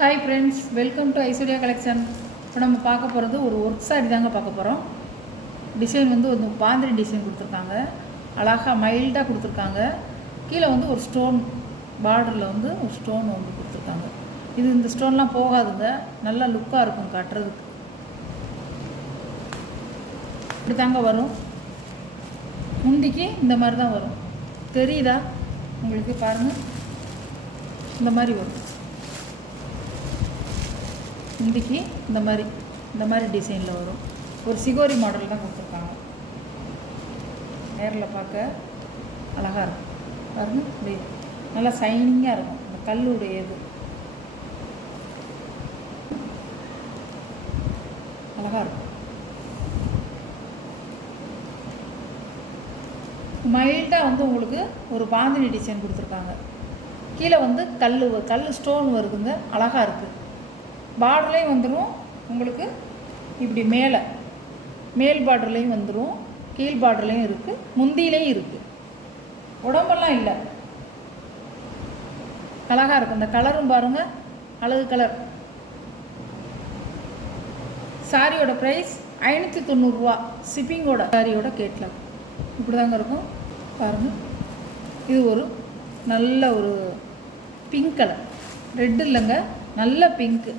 Hi friends, welcome to Aishwarya collection. இப்போ நம்ம பார்க்க போகிறது ஒரு ஒர்க் சாரி தாங்க பார்க்க போகிறோம். டிசைன் வந்து ஒரு பாந்திரி டிசைன் கொடுத்துருக்காங்க. அழகாக மைல்டாக கொடுத்துருக்காங்க. கீழே வந்து ஒரு ஸ்டோன் பார்டரில் வந்து ஒரு ஸ்டோன் வந்து கொடுத்துருக்காங்க. இந்த ஸ்டோன்லாம் போகாதுங்க, நல்லா லுக்காக இருக்கும் கட்டுறதுக்கு. இப்படி தாங்க வரும். முந்திக்கு இந்த மாதிரி தான் வரும். தெரியுதா உங்களுக்கு? பாருங்கள், இந்த மாதிரி வரும். முந்திக்கு இந்த மாதிரி டிசைனில் வரும். ஒரு சிகோரி மாடல் தான் கொடுத்துருக்காங்க. நேரில் பார்க்க அழகாக இருக்கும். பாருங்கள், இப்படி நல்லா சைனிங்காக இருக்கும். இந்த கல்லுடைய இது அழகாக இருக்கும். மைல்டாக வந்து உங்களுக்கு ஒரு பாந்தினி டிசைன் கொடுத்துருக்காங்க. கீழே வந்து கல் ஸ்டோன் வருதுங்க, அழகாக இருக்குது. பார்டர்லேயும் வந்துடும் உங்களுக்கு. இப்படி மேல் பார்டர்லேயும் வந்துடும், கீழ் பார்டர்லேயும் இருக்குது, முந்தியிலையும் இருக்குது. உடம்பெல்லாம் இல்லை, அழகாக இருக்கும். இந்த கலரும் பாருங்கள், அழகு கலர். சாரியோட ப்ரைஸ் 590 ரூபா. ஷிப்பிங்கோட சாரியோட கேட்கலாம். இப்படி தாங்க இருக்கும். பாருங்கள், இது ஒரு நல்ல ஒரு பிங்க் கலர். ரெட்டு இல்லைங்க, நல்ல பிங்க்கு,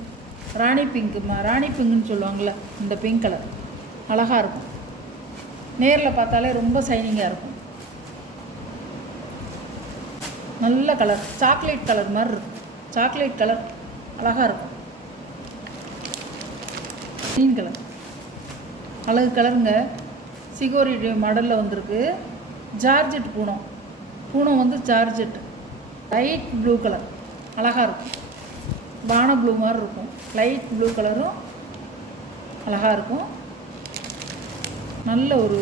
ராணி பிங்க்குன்னு சொல்லுவாங்கள்ல, இந்த பிங்க் கலர் அழகாக இருக்கும். நேரில் பார்த்தாலே ரொம்ப சைனிங்காக இருக்கும். நல்ல கலர், சாக்லேட் கலர் மாதிரி இருக்கும். சாக்லேட் கலர் அழகாக இருக்கும். க்ரீன் கலர் அழகு கலருங்க. சிகோரி மாடலில் வந்திருக்கு. ஜார்ஜெட் பூனம் வந்து ஜார்ஜெட். லைட் ப்ளூ கலர் அழகாக இருக்கும். பான ப்ளூ மாதிரி இருக்கும். லைட் ப்ளூ கலரும் அழகாக இருக்கும். நல்ல ஒரு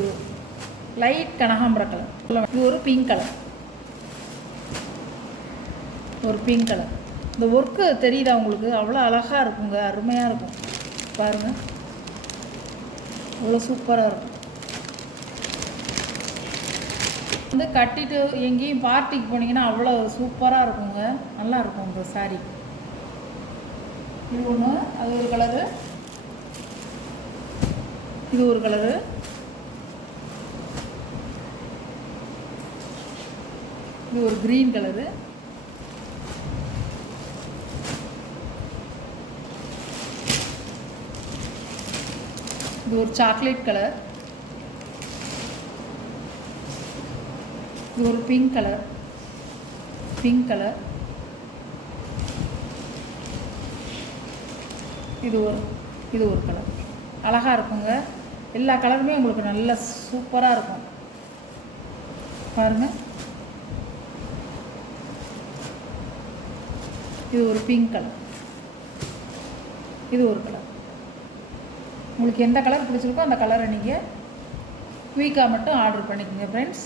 லைட் கனகாம்பர கலர். இது ஒரு பிங்க் கலர். இந்த ஒர்க்கு தெரியுதா உங்களுக்கு? அவ்வளோ அழகாக இருக்குங்க, அருமையாக இருக்கும். பாருங்கள், அவ்வளோ சூப்பராக இருக்கும். வந்து கட்டிட்டு எங்கேயும் பார்ட்டிக்கு போனீங்கன்னா அவ்வளோ சூப்பராக இருக்குங்க, நல்லா இருக்கும் இந்த சாரீ. இது ஒன்று, அது ஒரு கலரு, இது ஒரு கலரு, இது ஒரு க்ரீன் கலரு, இது ஒரு சாக்லேட் கலர், இது ஒரு பிங்க் கலர், இது ஒரு கலர். அழகாக இருக்குங்க. எல்லா கலருமே உங்களுக்கு நல்ல சூப்பராக இருக்கும். பாருங்கள், இது ஒரு பிங்க் கலர், இது ஒரு கலர். உங்களுக்கு எந்த கலர் பிடிச்சிருக்கோ அந்த கலரை நீங்கள் குயிக்காக மட்டும் ஆர்டர் பண்ணிக்கோங்க ஃப்ரெண்ட்ஸ்.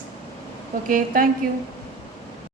Okay, thank you.